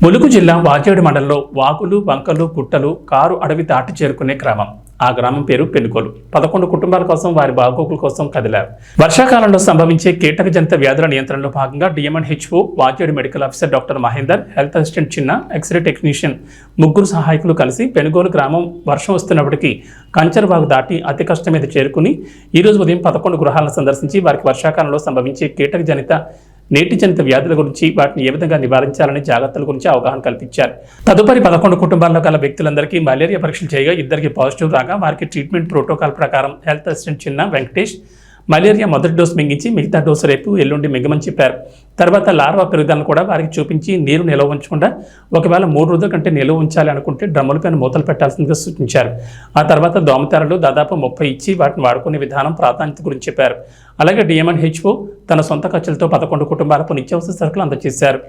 ములుగు జిల్లా వాకేడు మండలంలో వాగులు వంకలు గుట్టలు కారు అడవి దాటి చేరుకునే గ్రామం. ఆ గ్రామం పేరు పెనుకోలు పదకొండు కుటుంబాల కోసం వారి బాగోగుల కోసం కదిలారు. వర్షాకాలంలో సంభవించే కీటక జనిత వ్యాధుల నియంత్రణలో భాగంగా DMN HO Vajedu medical officer doctor Mahender health assistant Chinna x-ray technician ముగ్గురు సహాయకులు కలిసి పెనుగోలు గ్రామం వర్షం వస్తున్నప్పటికీ కంచర్వాగు దాటి అతి కష్టం మీద చేరుకుని ఈరోజు ఉదయం పదకొండు గృహాలను సందర్శించి వారికి వర్షాకాలంలో సంభవించే కీటక జనిత నేటిజనిత వ్యాధుల గురించి వాటిని ఏ విధంగా నివారించాలని జాగ్రత్తల గురించి అవగాహన కల్పించారు. తదుపరి పదకొండు కుటుంబాల్లో గల వ్యక్తులందరికీ మలేరియా పరీక్షలు చేయగా ఇద్దరికి పాజిటివ్ రాగా వారికి ట్రీట్మెంట్ ప్రోటోకాల్ ప్రకారం health assistant Chinna Venkatesh malaria మొదటి డోసు మింగించి మిగతా డోసు రేపు ఎల్లుండి మింగమని చెప్పారు. తర్వాత లార్వా పెరుగుదలను కూడా వారికి చూపించి నీరు నిల్వ ఉంచకుండా ఒకవేళ మూడు రోజుల కంటే నిల్వ ఉంచాలి అనుకుంటే డ్రమ్ములపైన మూతలు పెట్టాల్సిందిగా సూచించారు. ఆ తర్వాత దోమతెరలు దాదాపు ముప్పై ఇచ్చి వాటిని వాడుకునే విధానం ప్రాధాన్యత గురించి చెప్పారు. అలాగే డిఎంఎన్ హెచ్ఓ తన సొంత ఖర్చులతో పదకొండు కుటుంబాలకు నిత్యావసర సరుకులు అందజేశారు.